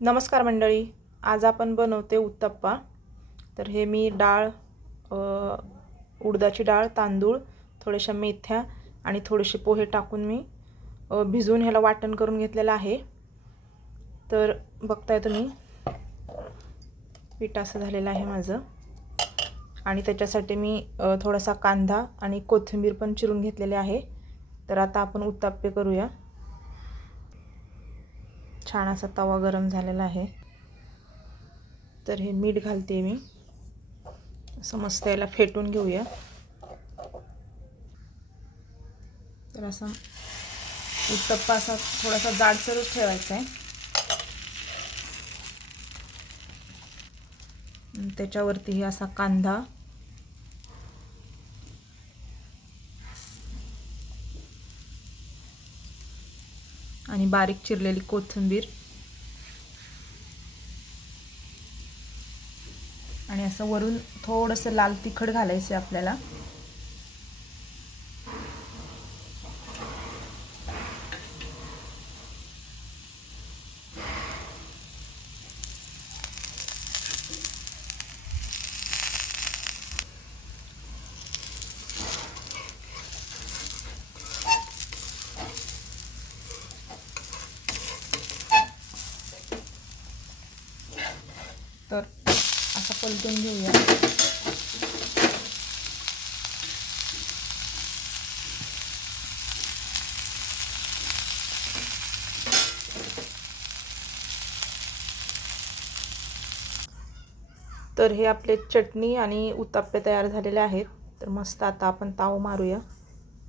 नमस्कार मंडळी, आज आपण बनवते उत्तप्पा। तर हे मी डाळ, उडदाची डाळ, तांदूळ, थोड्याशा मेथ्या आणि थोडेसे पोहे टाकून मी भिजवून ह्याला वाटण करून घेतलेलं आहे। तर बघताय तुम्ही पीठ असं झालेलं आहे माझं। आणि त्याच्यासाठी मी थोडासा कांदा आणि कोथिंबीर पण चिरून घेतलेले आहे। तर आता आपण उत्तप्पे करूया। छान असा तवा गरम झालेला आहे। तर हे मीठ घालते मी, असं मस्त याला फेटून घेऊया। तर असा उत्तप्पा असा थोडासा जाडसरच ठेवायचा आहे। त्याच्यावरती असा कांदा आणि बारीक चिरलेली कोथिंबीर आणि असं वरून थोडंसं लाल तिखट घालायचं आहे आपल्याला। तर असं पलटून घेऊया। तर हे आपले चटणी आणि उत्तप्पे तयार झालेले आहेत। तर मस्त आता आपण ताव मारूया।